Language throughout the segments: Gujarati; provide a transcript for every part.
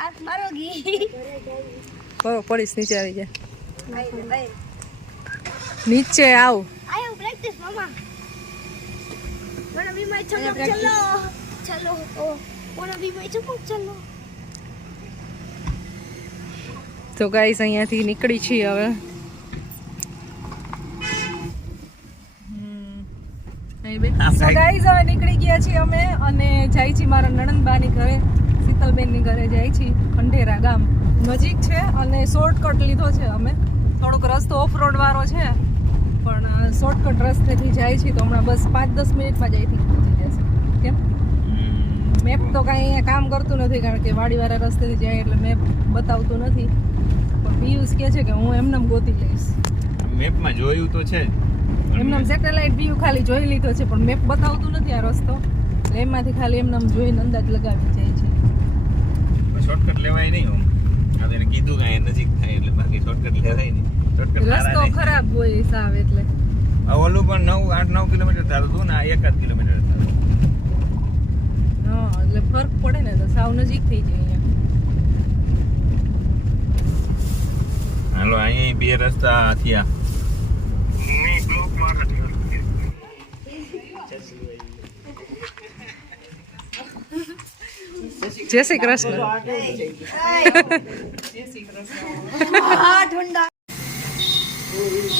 આ મારોગી પડીશ નીચે આવી જા નીચે આવ આયો પ્રેક્ટિસ મામા મને બીમાઈ ચમક ચલો ચલો ઓ મને બીમાઈ ચમક ચલો તો ગાઈસ અહીંયાથી નીકળી છીએ હવે ગાઈસ હવે નીકળી ગયા છીએ અમે અને જાય છીએ મારા નણંદબાની ઘરે શીતલબેનની ઘરે જાય છીએ ખંડેરા ગામ નજીક છે અને શોર્ટકટ લીધો છે અમે થોડોક રસ્તો ઓફ રોડ વાળો છે પણ શોર્ટકટ રસ્તેથી જાય છે તો હમણાં બસ 5-10 મિનિટમાં જઈથી પહોંચી જશે કેમ મેપ તો કાંઈ અહીંયા કામ કરતું નથી કારણ કે વાડીવાળા રસ્તેથી જાય એટલે મેપ બતાવતું નથી પણ પિયુષ કહે છે કે હું એમનેમ ગોતી લઈશ મેપમાં જોયું તો છે એમનેમ સેટેલાઇટ વ્યૂ ખાલી જોઈ લીધો છે પણ મેપ બતાવતું નથી આ રસ્તો એટલે એમાંથી ખાલી એમનેમ જોઈને અંદાજ લગાવી જાય છે શોર્ટકટ લેવાય નહીં હું આ તેને કીધું કે અહીંયા નજીક થાય એટલે બાકી શોર્ટકટ લેવાય નહીં રસ્તો ખરાબ હોય સાવ એટલે ઓલું પણ 8-9 કિલોમીટર ચાલતું હતું ને આ 1 કિલોમીટર ચાલતું હા એટલે ફરક પડે ને તો સાવ નજીક થઈ જાય અહીંયા હાલો અહીં બે રસ્તા થયા જય શ્રી કૃષ્ણ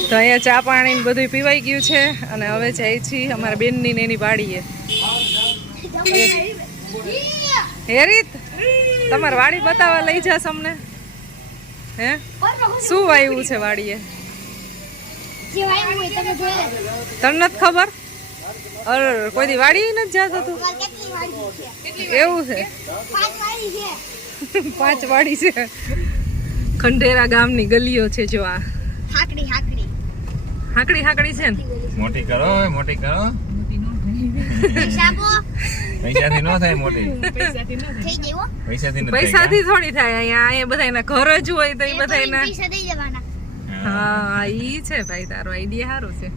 તો અહીંયા ચા પાણી ને બધું પીવાઈ ગયું છે અને હવે જાય છીએ અમારા બેનની ને એની વાડીએ હેરીત તમારે વાડી બતાવવા લઈ જાસ અમને હે શું વાવ્યું છે વાડીએ તને નથી ખબર અરે કોઈ દી વાડી નથી જાતો તું એવું છે 5 વાડી છે ખંડેરા ગામની ગલીઓ છે જો આ હાકડી હાકડી છે ને મોટી કરો પૈસાથી નો થાય મોટી પૈસાથી થોડી થાય અહીંયા બધાના ઘર જ હોય તો એ બધાના પૈસા દઈ દેવાના હા ઈ છે ભાઈ તારો આઈડિયા સારો છે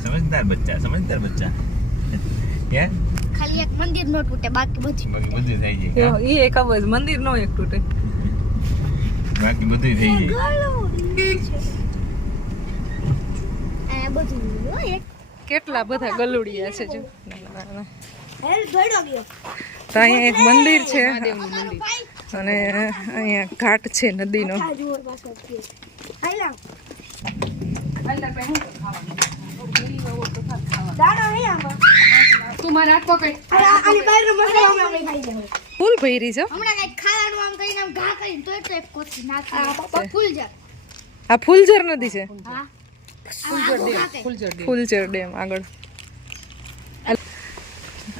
સમજદાર બચ્ચા કે ખાલી એક મંદિર નો તૂટે બાકી બધું થઈ જાય ઈ એક અબજ મંદિર નો એક તૂટે બાકી બધું થઈ જાય કેટલા બધા ગલુડિયા છે જો તો અહીંયા એક મંદિર છે અને અહીંયા ઘાટ છે નદીનો તું મારા હાથ પકડ આની બહારનો મસાલો અમે ખાઈ જાય ફૂલ ભૈરી છે હમણાં કઈ ખાવાનું આમ કરીને આમ ઘા કરીને તો એટલે કોચી નાખી ફૂલ જા આ ફૂલઝર નદી છે હા ફૂલઝર ડેમ આગળ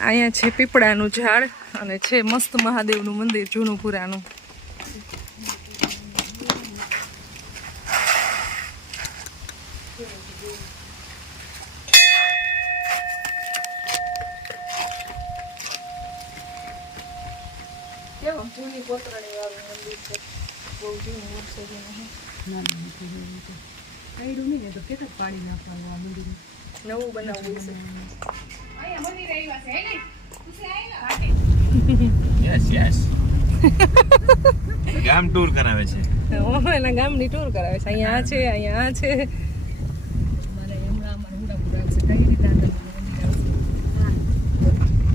અહીંયા છે પીપળાનું ઝાડ અને છે મસ્ત મહાદેવનું મંદિર જૂનું પુરાનું જૂની કોતરણી વાળું મંદિર છે બહુ જૂનું વર્ષો નવું બનાવવું છે યસ ગામ ટૂર કરાવે છે એના ગામની ટૂર કરાવે છે અહીંયા આ છે અહીંયા આ છે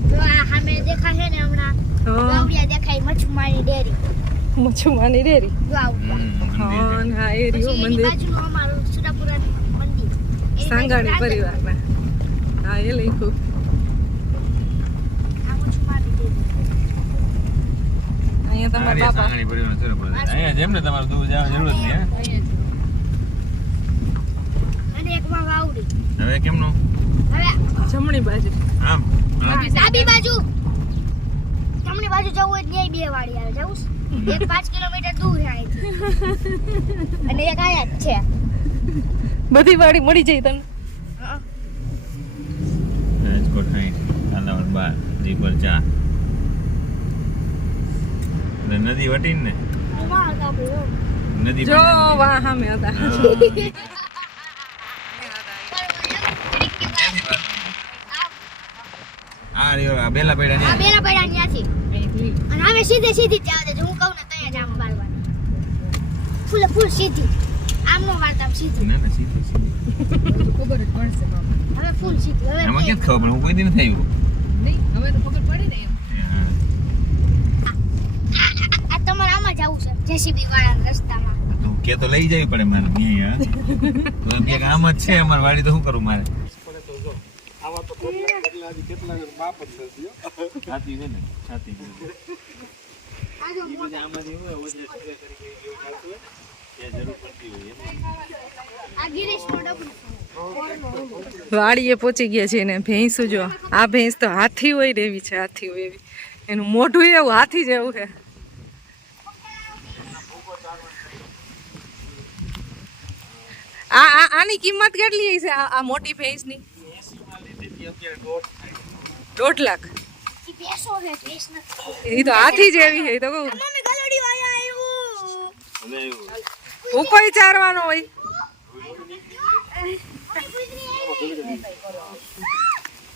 જો આ સામે દેખાશે ને હમણાં ગાવડિયા દેખાય મચ્છુમાની ડેરી જો આવું હા હા એ રહ્યું મંદિર બાજુનું અમારું સુરાપુરાનું મંદિર સાંગાણી પરિવારના હા એ લખ્યું આ મચ્છુમાની ડેરી અહીંયા તમારા બાપા અહીંયા જેમ ને તમારે દૂર જવાની જરૂર નથી અને એકમાં વાવડી હવે કેમનો હવે જમણી બાજુ આમ ડાબી બાજુ જમણી બાજુ જવું હોય ત્યાં બે વાડી આવે જવું એક 5 કિલોમીટર દૂર છે અને એક આયા જ છે બધી વાડી મળી જાય તને રાજકોટ હાઈ કાલાવડ 12 દીપર 4 નદી વટીને ને નદી જો વાહ સામે હતા આ બેલા પૈડા આ બેલા પૈડા ન્યાથી અને હવે સીધે સીધી જ જવા દેજો. હું કહું ને ત્યાં જ આમ વાળવાની. ફૂલે ફૂલ સીધી. આમ નો વાળતા આમ સીધી. ના સીધું ખબર જ પડશે બાબા. હવે ફૂલ સીધી. હવે આમાં કેમ ખબર હું કોઈ દી નથી આવ્યો નહીં હવે તો ખબર પડી ને એમ. આ તમારે આમાં જવું છે જેસીબી વાળા રસ્તામાં. તો કે તો લઈ જવી પડે મારે ન્યાય તો કે આમ જ છે અમાર વાડી તો શું કરું મારે છાતી છે ને છાતી આ ગિરીશ નો ડબલું. વાડીએ પહોંચી ગયા છે ને ભેંસ જો આ ભેંસ તો હાથી હોય ને એવી છે હાથી હોય એવી એનું મોઢું એવું હાથી જેવું છે આની કિંમત કેટલી છે આ મોટી ભેંસની 1.5 લાખ ઈ ભેંસો છે ભેંસ નથી. એ તો હાથી જેવી છે એ તો કહું મમ્મી ગલોડી વાયા આવ્યું. હું કોઈ ચારવાનો હોય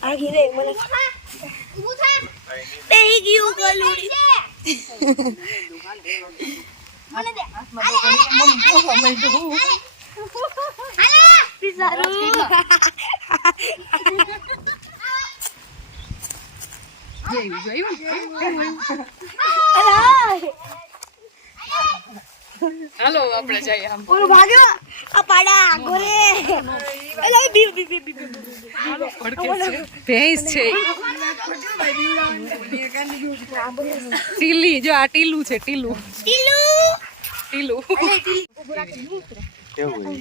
આ ઘીરે મને ઊભું થા. બેહી ગયું ગલોડી. મને દે. હાલે પિઝારું. હાલો આપણે જઈએ આમ ઓલો ભાગ્યો આ પાડા ગોરે. એલા બી ભેંસ છે ટીલી જો આ ટીલું છે ટીલું ટીલું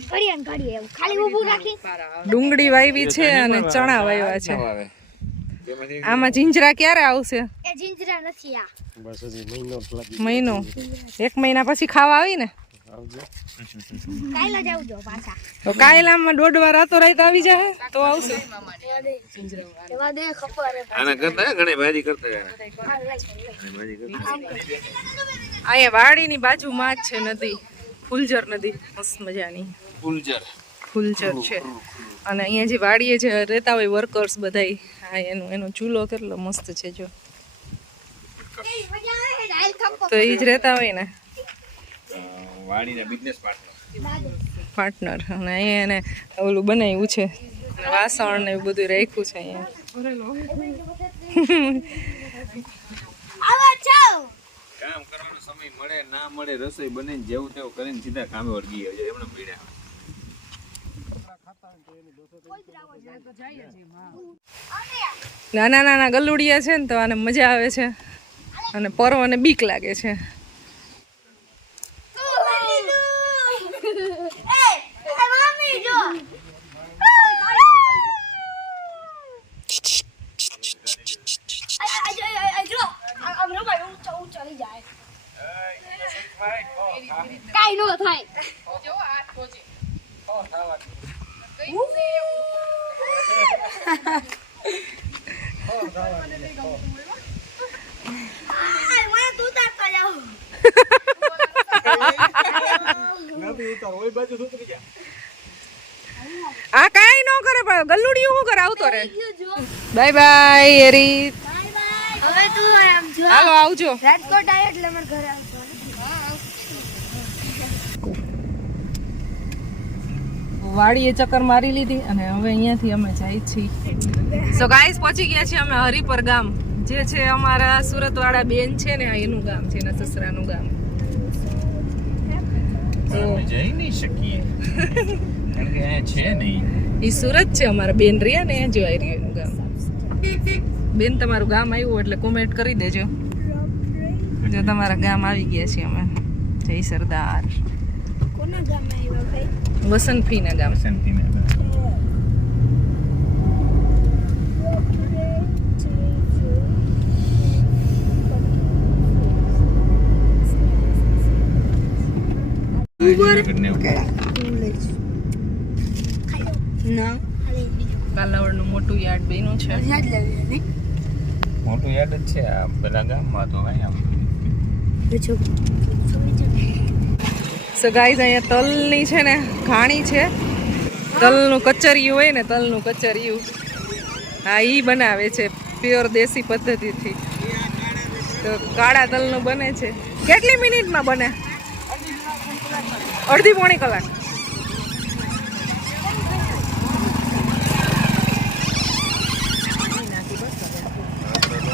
કડિયાન કાઢીએ એવું ખાલી ઊભું રાખી. ડુંગળી વાવી છે અને ચણા વાવ્યા છે આમાં જીંજરા ક્યારે આવશે એ જીંજરા નથી આ. મહિનો 1 મહિના પછી ખાવા આવી ને કાલે જ આવજો પાછા. તો કાલે આમાં 1.5 વાર રાતો રાત આવી જાય તો આવશે એવા દે ખબર આના કરતા ઘણી ભાજી કરતા અહીંયા વાડીની બાજુમાં જ છે નદી ફૂલજર નદી મસ્ત મજાની ફૂલજર છે અને અહીંયા જે વાડીએ જે રહેતા હોય વર્કર્સ બધાય હા એનો ચૂલો કેટલો મસ્ત છે જો તો એ જ રહેતા હોય ને વાડીના બિઝનેસ પાર્ટનર અને અહીંયા એને ઓલું બનાવ્યું છે વાસણ ને એવું બધું રાખ્યું છે અહીંયા આવા જાવ. કામ કરવાનો સમય મળે ના મળે રસોઈ બને જેવું તેવું કરીને સીધા કામે વળગી જાય એમને મળ્યા નાના નાના ગલુડિયા છે ને તો આને મજા આવે છે અને પરવાને બીક લાગે છે કાઈ નો થાય. આ કાઈ ન કરે પણ ગલુડિયું શું કરે આવતો રે બાય બાય એરી હવે તું આમ જો હાલો આવજો રાજકોટ આવ્યો એટલે અમાર ઘરે આવતો વાડીએ ચક્કર મારી લીધી અને હવે અહીંયાથી અમે જાય છીએ સો ગાઈસ પહોંચી ગયા છીએ અમે હરિપર ગામ જે છે અમારા સુરતવાળા બેન છે ને આ એનું ગામ છે એના સસરાનું ગામ તો જઈ નહીં શકીએ કારણ કે અહીંયા છે નહીં ઈ સુરત છે અમારા બેન રહ્યા ને જો આવી રહ્યું એનું ગામ બેન તમારું ગામ આવ્યું એટલે કોમેન્ટ કરી દેજો જો તમારા ગામ આવી ગયા છીએ અમે જય સરદાર કોના ગામમાં આવ્યા ભાઈ? વસંતફીના ગામ કાલાવડનું મોટું યાર્ડ બન્યું છે મોટું યાદ જ છે આ પેલા ગામમાં તો અહીંયા સો ગાઈઝ અહીંયા તલની છે ને ઘાણી છે તલનું કચરિયું હોય ને તલનું કચરિયું હા ઈ બનાવે છે પ્યોર દેશી પદ્ધતિથી તો તો કાળા તલનું બને છે. કેટલી મિનિટમાં બને? અડધી પોણી કલાક.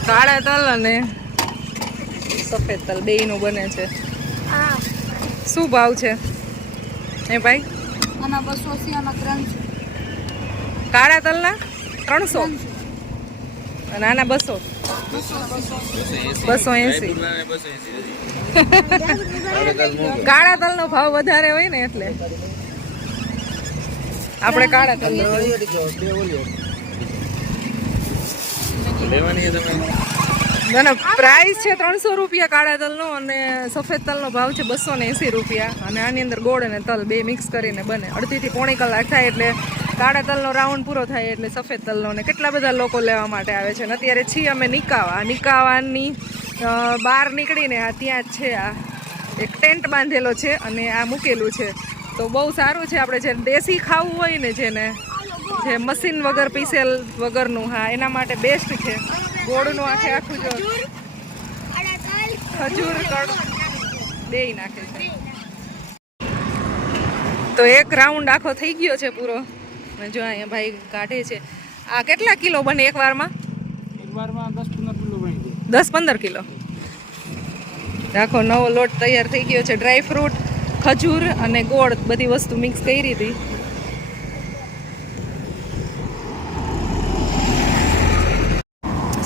કાળા તલ અને સફેદ તલ બેયનું બને છે. હા શું ભાવ છે એ ભાઈ? આના 280 આના 300. કાળા તલના 300 અને આના 200. 280. કાળા તલનો ભાવ વધારે હોય ને એટલે આપણે કાળા તલ લેવાની તમે ના પ્રાઇસ છે 300 રૂપિયા કાળા તલનો અને સફેદ તલનો ભાવ છે 280 રૂપિયા. અને આની અંદર ગોળ અને તલ બે મિક્સ કરીને બને. અડધીથી પોણી કલાક થાય એટલે કાળા તલનો રાઉન્ડ પૂરો થાય એટલે સફેદ તલનો. ને કેટલા બધા લોકો લેવા માટે આવે છે. અને અત્યારે છીએ અમે નિકાવાની બહાર નીકળીને આ ત્યાં જ છે. આ એક ટેન્ટ બાંધેલો છે અને આ મૂકેલું છે. તો બહુ સારું છે. આપણે જે દેશી ખાવું હોય ને જેને જે મશીન વગર પીસેલ વગરનું, હા એના માટે બેસ્ટ છે. ગોળનું આખું જો ખજૂર બેય નાખે છે. તો એક રાઉન્ડ આખો થઈ ગયો છે પૂરો. જો અહીંયા ભાઈ કાઢે છે. આ કેટલા કિલો બને એક વારમાં? 10-15 કિલો. આખો નવો લોટ તૈયાર થઈ ગયો છે. ડ્રાય ફ્રૂટ, ખજૂર અને ગોળ બધી વસ્તુ મિક્સ કરી હતી.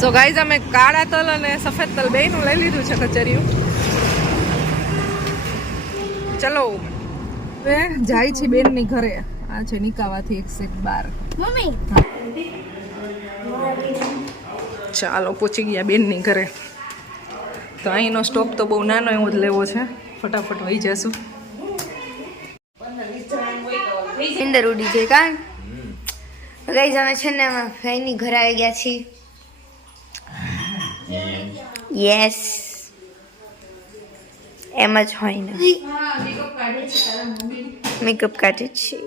સો ગાઈઝ અમે કાળા તલ અને સફેદ તલ બેયનું લઈ લીધું છે કચરિયું. ચલો હવે જાય છે બેનની ઘરે. આ છે નિકાવાથી 112. મમ્મી ચાલો પહોંચી ગયા બેનની ઘરે. તો અહીંનો સ્ટોપ તો બહુ નાનો એવો જ લેવો છે. ફટાફટ વહી જશું. અંદર ઉડી જાય કાન. ગાઈઝ અમે છે ને ભાઈની ઘરે આવી ગયા છીએ. યસ એમ જ હોય ને. મેકઅપ કાઢે છે.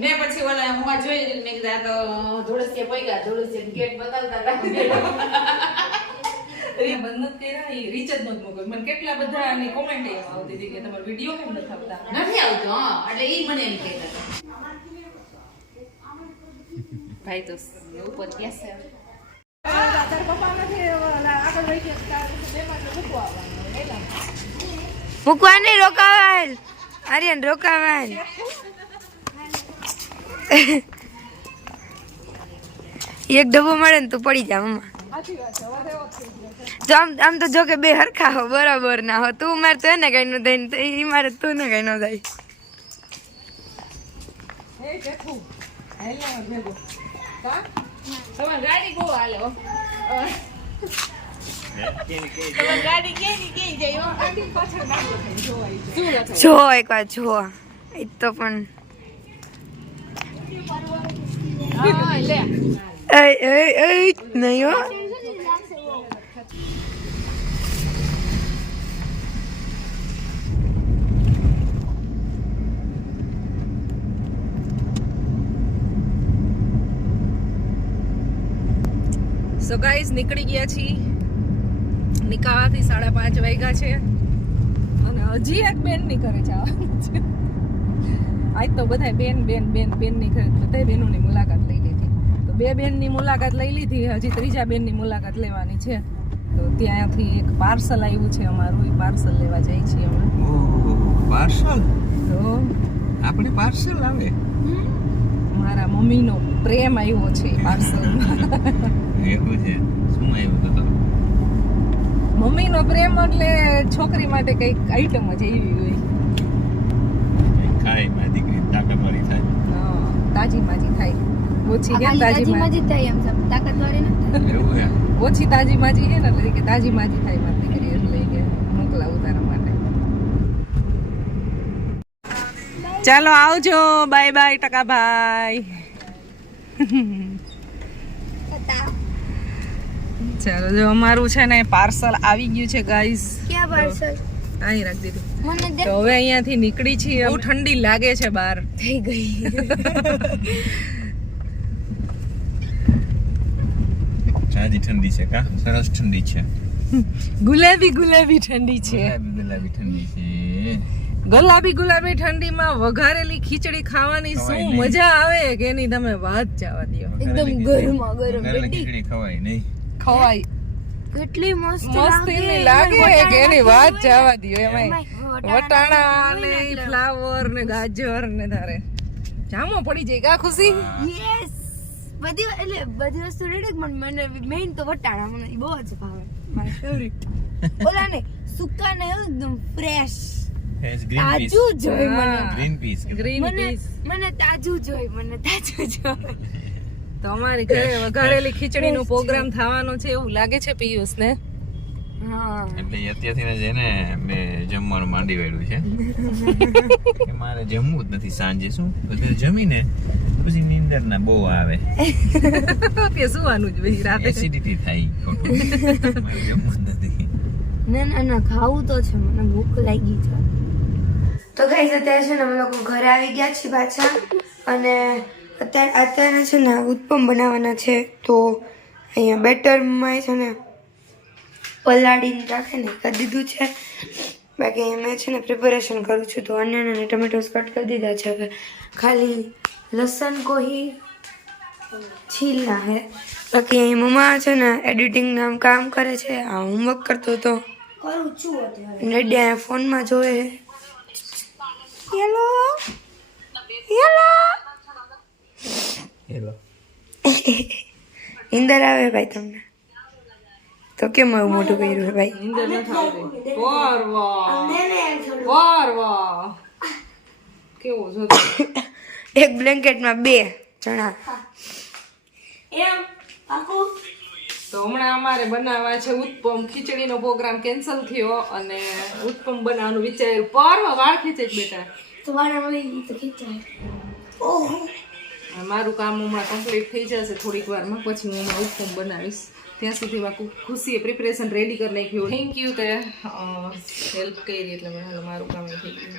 મેં પછી ઓલા મોમાં જોઈ મેં કીધું આ તો ધોળસિયા પૈગા ધોળસિયા ગેટ બતાવતા એ બંધ નથી કર્યા. એ રીચ જ નહોતું મોકલ્યું. મને કેટલા બધા આની કોમેન્ટ આવતી હતી કે તમારો વિડીયો કેમ નથી આવતા. નથી આવતો. હા એટલે ઈ મને એમ કહેતા ભાઈ તો ઉપર ગયા છે. મૂકવા નહીં, રોકાવાલ આર્યન રોકાવાલ. એક ડબ્બો મળે ને તો પડી જા મમ્મા. જો આમ તો જો કે બે હરખા હો, બરાબર ના હો. તું મારે તો એને કઈ નો થાય ને ઈ મારે તું ને કઈ નો થાય. તમારી ગાડી બહુ હાલે હો. તમારી ગાડી કેવી જાય હો. જો એક વાર જો એ તો પણ હા લે નહીં હો. સો ગાઈઝ નીકળી ગયા છીએ નિકાવાથી. 5:30 વાગ્યા છે અને હજી એક બેન ની ઘરે જવાનું છે. આજ તો બધા બેન ની ઘરે બધા બેનોની મુલાકાત લઈ લીધી. તો 2 બેનની મુલાકાત લઈ લીધી. હજી ત્રીજા બેનની મુલાકાત લેવાની છે. તો ત્યાંથી એક પાર્સલ આવ્યું છે અમારું. એ પાર્સલ લેવા જઈએ છીએ અમે. પાર્સલ? તો આપણે પાર્સલ આવે? મારા મમ્મીનો પ્રેમ આવ્યો છે પાર્સલ. એવું છે? શું આવ્યું તો? મમ્મીનો પ્રેમ એટલે છોકરી માટે કઈક આઈટમ જ એવી હોય. ખાય મારી દીકરી તાકાતવાળી થાય. તાજી માજી થાય. ઓછી કેમ તાજી માજી થાય એમ તાકાતવાળી નથી. એવું હે? ઓછી તાજી માજી છે ને એટલે કે તાજી માજી થાય મારી દીકરી એટલે કે મોકલાવું તારા માટે. ચાલો આવજો. બાય બાય ટકા ભાઈ. ચાલો જો અમારું છે ને પાર્સલ આવી ગયું છે ગાઈસ. ક્યાં પાર્સલ? અહીં રાખી દીધું. મને દે. તો હવે અહીંયાથી નીકળી છીએ. બહુ ઠંડી લાગે છે બહાર. થઈ ગઈ. આજે ઠંડી છે કા સરસ ઠંડી છે ગુલાબી ગુલાબી ઠંડી છે. ગુલાબી ઠંડી છે. ગુલાબી ઠંડીમાં વઘારેલી ખીચડી ખાવાની શું ખવાય નહીં. મજા આવે કે એની તમે વાત જવા દો. એકદમ ગરમા ગરમ ઘરેલી ખીચડી ખવાય નહીં. ખવાય કેટલી મસ્ત મસ્તી લાગે કે એની વાત જવા દો. એમાં વટાણા ને ફ્લાવર ને ગાજર ને તારે જામો પડી જાય કા ખુશી. યસ બધી વસ્તુ રેડી પણ મને મેઈન તો વટાણા મને ઈ બહુ જ ભાવે મારા ફેવરિટ ઓલા ને સુકા ને એકદમ ફ્રેશ તાજું જોઈ મને ગ્રીન પીસ ગ્રીન મને પીસ મને તાજું જોઈ તો અમારી ઘરે વઘારેલી ખીચડી નો પ્રોગ્રામ થવાનો છે એવું લાગે છે પિયુષ ને. હા એટલે અત્યારથી જ એને મેં જમવાનું માંડી વેડ્યું છે કે મારે જમવું જ નથી સાંજે. શું બધું જમીને પછી નીંદર ના બહુ આવે, તે સુવાનું જ પછી રાતે. એસિડિટી થાય ખોટું. મારે જમવું જ નથી. ના ખાવું તો છે મને ભૂખ લાગી છે. તો ગાઈસ અત્યારે છે ને અમે લોકો ઘરે આવી ગયા છીએ પાછા અને અત્યારે છે ને ઉત્પમ બનાવવાના છે. તો અહીંયા બેટરમાં છે ને પલાળીને રાખે ને કરી દીધું છે. બાકી મેં છે ને પ્રિપેરેશન કરું છું. તો અન્યને અને ટમેટોસ કટ કરી દીધા છે. હવે ખાલી લસણ કોઈ છીલના હે. બાકી અહીં મમ્મા છે ને એડિટિંગ નામ કામ કરે છે. આ હોમવર્ક કરતો હતો કરું છું અત્યારે ફોનમાં જોવે. હેલો ઇન્દર આવે ભાઈ તમને તો કેમ આવું મોટું કર્યું છે ભાઈ? નીંદર ન આવતી. વાહ કેવું છે એક બ્લેન્કેટમાં 2 જણા. તો હમણાં અમારે બનાવવા છે ઉત્પમ. ખીચડીનો પ્રોગ્રામ કેન્સલ થયો અને ઉત્પમ બનાવવાનું વિચાર્યું. પરવા વાળ ખીચે જ બેટા. મારું કામ હમણાં કમ્પ્લીટ થઈ જશે થોડીક વારમાં, પછી હું હમણાં ઉત્પમ બનાવીશ. ત્યાં સુધીમાં ખુશીએ પ્રિપરેશન રેડી કરી નાખ્યું. થેન્ક યુ તે હેલ્પ કરી એટલે મારું કામ થઈ ગયું.